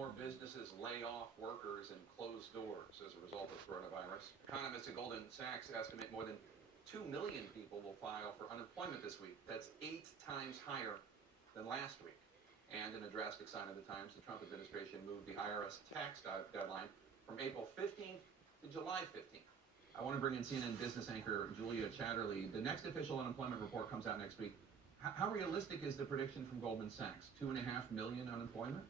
more businesses lay off workers and close doors as a result of coronavirus. Economists at Goldman Sachs estimate more than 2 million people will file for unemployment this week. That's 8 times higher than last week. And in a drastic sign of the times, the Trump administration moved the IRS tax deadline from April 15th to July 15th. I want to bring in CNN business anchor Julia Chatterley. The next official unemployment report comes out next week. How realistic is the prediction from Goldman Sachs? 2.5 million unemployment?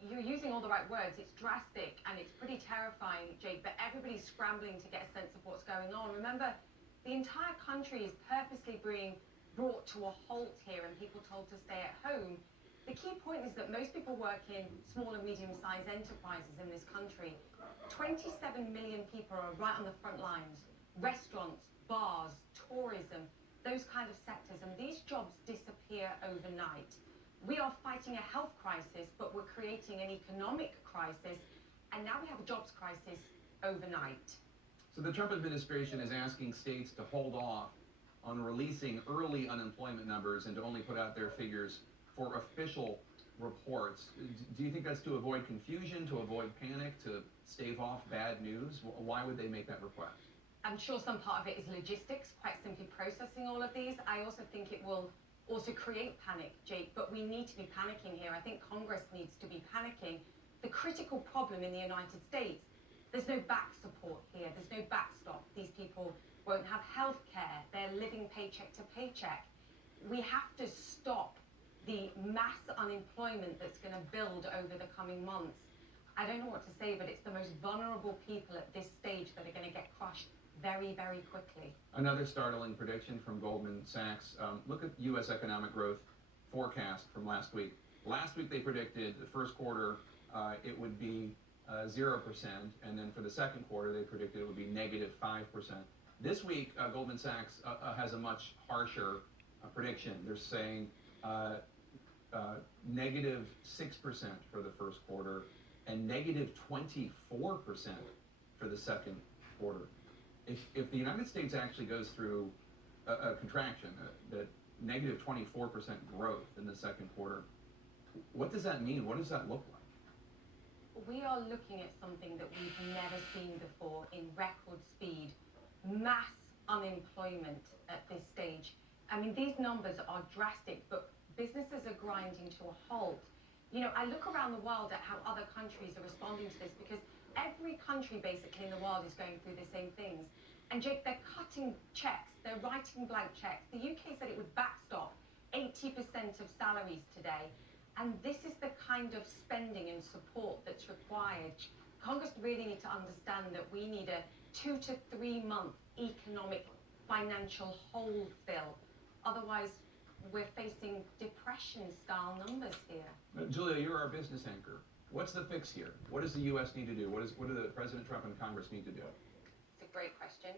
You're using all the right words. It's drastic and it's pretty terrifying, Jake, but everybody's scrambling to get a sense of what's going on. Remember, the entire country is purposely being brought to a halt here and people told to stay at home. The key point is that most people work in small and medium-sized enterprises in this country. 27 million people are right on the front lines. Restaurants, bars, tourism, those kind of sectors, and these jobs disappear overnight. We are fighting a health crisis, but we're creating an economic crisis, and now we have a jobs crisis overnight. So the Trump administration is asking states to hold off on releasing early unemployment numbers and to only put out their figures for official reports. Do you think that's to avoid confusion, to avoid panic, to stave off bad news? Why would they make that request? I'm sure some part of it is logistics, quite simply processing all of these. I also think it will also create panic, Jake, but we need to be panicking here. I think Congress needs to be panicking. The critical problem in the United States, there's no back support here, there's no backstop. These people won't have health care, they're living paycheck to paycheck. We have to stop the mass unemployment that's going to build over the coming months. I don't know what to say, but it's the most vulnerable people at this stage that are going to get crushed very, very quickly. Another startling prediction from Goldman Sachs. Look at U.S. economic growth forecast from last week. Last week they predicted the first quarter it would be 0%, and then for the second quarter they predicted it would be -5%. This week Goldman Sachs has a much harsher prediction. They're saying -6% for the first quarter and -24% for the second quarter. If the United States actually goes through a contraction, that -24% growth in the second quarter, what does that mean? What does that look like? We are looking at something that we've never seen before in record speed. Mass unemployment at this stage. I mean, these numbers are drastic, but businesses are grinding to a halt. You know, I look around the world at how other countries are responding to this because every country basically in the world is going through the same things. And Jake, they're cutting checks, they're writing blank checks. The UK said it would backstop 80% of salaries today. And this is the kind of spending and support that's required. Congress really need to understand that we need a 2 to 3 month economic financial hole fill. Otherwise, we're facing depression-style numbers here. Julia, you're our business anchor. What's the fix here? What does the U.S. need to do? What do the President Trump and Congress need to do? It's a great question.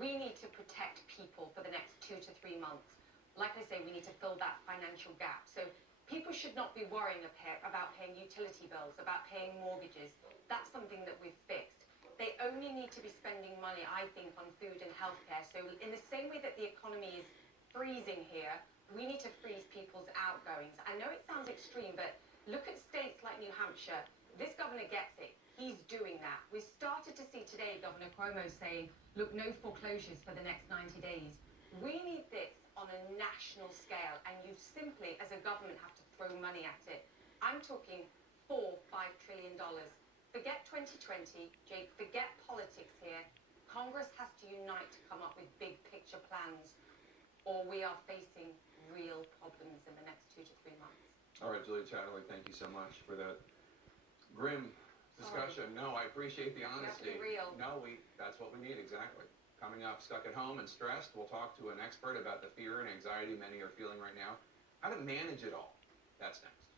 We need to protect people for the next 2 to 3 months. Like I say, we need to fill that financial gap. So people should not be worrying about paying utility bills, about paying mortgages. That's something that we've fixed. They only need to be spending money, I think, on food and healthcare. So in the same way that the economy is freezing here, we need to freeze people's outgoings. I know it sounds extreme, but look at states like New Hampshire. This governor gets it. He's doing that. We started to see today Governor Cuomo saying, look, no foreclosures for the next 90 days. We need this on a national scale, and you simply, as a government, have to throw money at it. I'm talking $4-5 trillion. Forget 2020, Jake, forget politics here. Congress has to unite to come up with big picture plans, or we are facing real problems in the next 2 to 3 months. All right, Julia Chatterley, thank you so much for that grim discussion. Sorry. No, I appreciate the honesty. You have to be real. No, that's what we need, exactly. Coming up, stuck at home and stressed, we'll talk to an expert about the fear and anxiety many are feeling right now, how to manage it all. That's next.